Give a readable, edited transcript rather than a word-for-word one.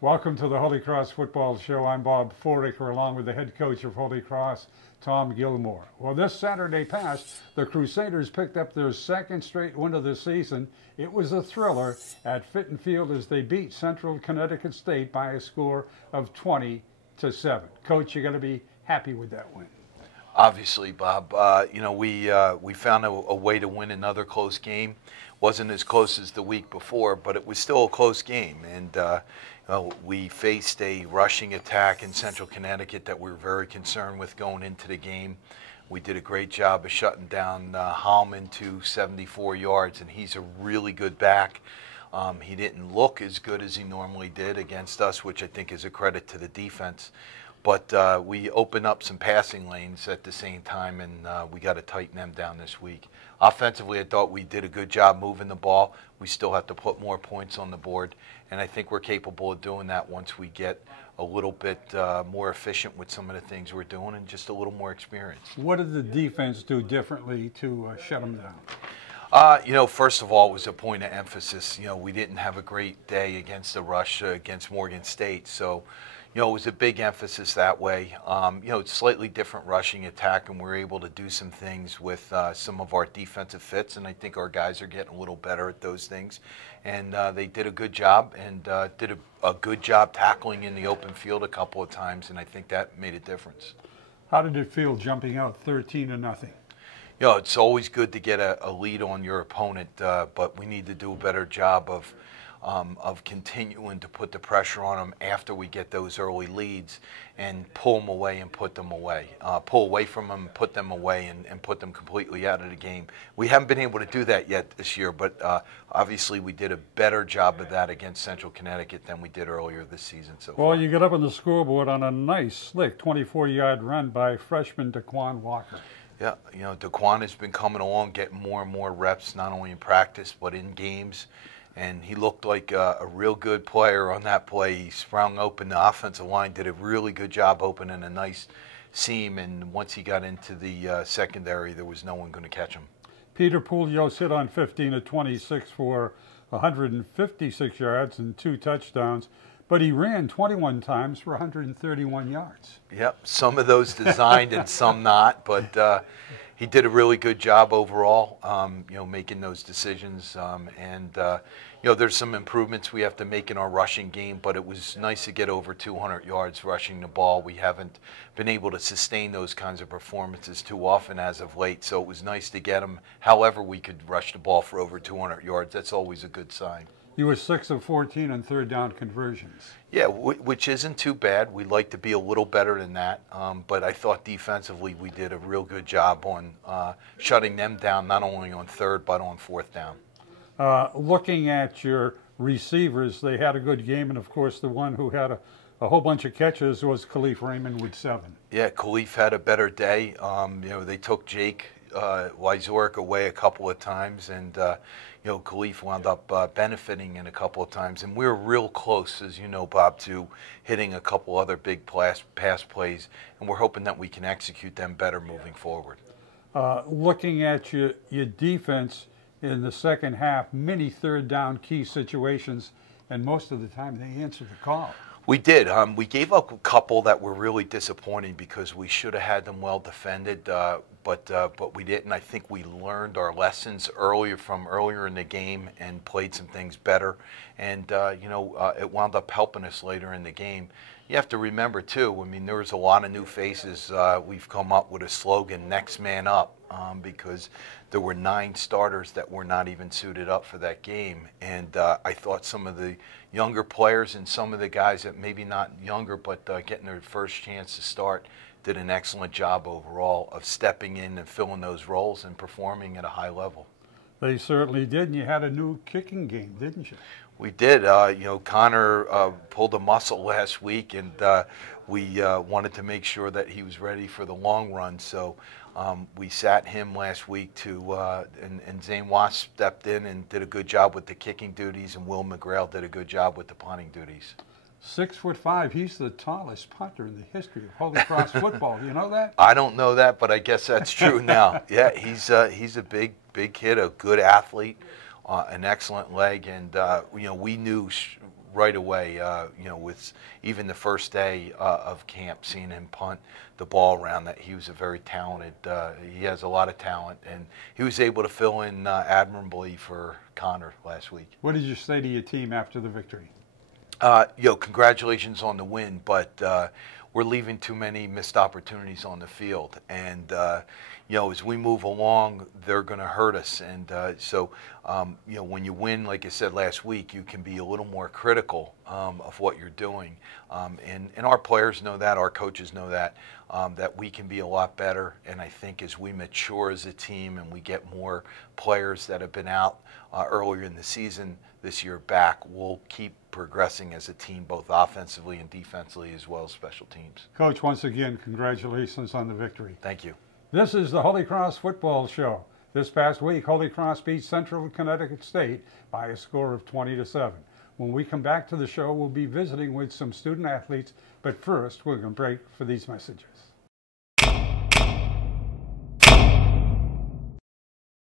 Welcome to the Holy Cross Football Show. I'm Bob Fouracre, along with the head coach of Holy Cross, Tom Gilmore. Well, this Saturday past, the Crusaders picked up their second straight win of the season. It was a thriller at Fitton Field as they beat Central Connecticut State by a score of 20-7. Coach, you're going to be happy with that win. Obviously, Bob. We found a way to win another close game. Wasn't as close as the week before, but it was still a close game. And we faced a rushing attack in Central Connecticut that we were very concerned with going into the game. We did a great job of shutting down Hallman to 74 yards, and he's a really good back. He didn't look as good as he normally did against us, which I think is a credit to the defense. But we opened up some passing lanes at the same time, and we got to tighten them down this week. Offensively, I thought we did a good job moving the ball. We still have to put more points on the board, and I think we're capable of doing that once we get a little bit more efficient with some of the things we're doing and just a little more experience. What did the defense do differently to shut them down? First of all, it was a point of emphasis. We didn't have a great day against the rush against Morgan State, so it was a big emphasis that way. It's slightly different rushing attack, and we're able to do some things with some of our defensive fits, and I think our guys are getting a little better at those things. And they did a good job, and did a good job tackling in the open field a couple of times, and I think that made a difference. How did it feel jumping out 13-0? It's always good to get a lead on your opponent, but we need to do a better job of continuing to put the pressure on them after we get those early leads and pull them away and put them away. Pull away from them, put them away, and put them completely out of the game. We haven't been able to do that yet this year, but obviously we did a better job of that against Central Connecticut than we did earlier this season so far. Well, you get up on the scoreboard on a nice, slick 24-yard run by freshman Daquan Walker. Yeah, Daquan has been coming along, getting more and more reps, not only in practice but in games. And he looked like a real good player on that play. He sprung open the offensive line, did a really good job opening a nice seam, and once he got into the secondary, there was no one going to catch him. Peter Poulios hit on 15 of 26 for 156 yards and 2 touchdowns, but he ran 21 times for 131 yards. Yep, some of those designed and some not, but he did a really good job overall, making those decisions. There's some improvements we have to make in our rushing game, but it was nice to get over 200 yards rushing the ball. We haven't been able to sustain those kinds of performances too often as of late, so it was nice to get them. However we could rush the ball for over 200 yards, that's always a good sign. You were 6 of 14 on third down conversions. Yeah, which isn't too bad. We'd like to be a little better than that. But I thought defensively we did a real good job on shutting them down, not only on third but on fourth down. Looking at your receivers, they had a good game, and of course the one who had a whole bunch of catches was Khalif Raymond with 7. Yeah, Khalif had a better day. They took Jake Wyzork away a couple of times, and Khalif wound up benefiting in a couple of times, and we were real close, as you know, Bob, to hitting a couple other big pass plays, and we're hoping that we can execute them better moving forward. Looking at your defense in the second half, many third down key situations, and most of the time they answered the call. We did. We gave up a couple that were really disappointing because we should have had them well defended, but we didn't. I think we learned our lessons earlier in the game and played some things better, and it wound up helping us later in the game. You have to remember too, there was a lot of new faces. We've come up with a slogan, next man up, because there were 9 starters that were not even suited up for that game, and I thought some of the younger players and some of the guys that maybe not younger but getting their first chance to start did an excellent job overall of stepping in and filling those roles and performing at a high level. They certainly did, and you had a new kicking game, didn't you? We did. Connor pulled a muscle last week, and we wanted to make sure that he was ready for the long run. So we sat him last week and Zane Wasp stepped in and did a good job with the kicking duties, and Will McGrail did a good job with the punting duties. 6'5". He's the tallest punter in the history of Holy Cross football. You know that? I don't know that, but I guess that's true now. Yeah, he's a big kid, a good athlete. an excellent leg, and we knew right away, with even the first day of camp, seeing him punt the ball around, that he was a very talented, he has a lot of talent, and he was able to fill in admirably for Connor last week. What did you say to your team after the victory? Congratulations on the win, but we're leaving too many missed opportunities on the field, and as we move along, they're going to hurt us. And so when you win, like I said last week, you can be a little more critical of what you're doing, and our players know that, our coaches know that, that we can be a lot better. And I think as we mature as a team and we get more players that have been out earlier in the season this year back, we'll keep progressing as a team, both offensively and defensively, as well as special teams. Coach, once again, congratulations on the victory. Thank you. This is the Holy Cross Football Show. This past week, Holy Cross beat Central Connecticut State by a score of 20-7. When we come back to the show, we'll be visiting with some student athletes, but first, we're going to break for these messages.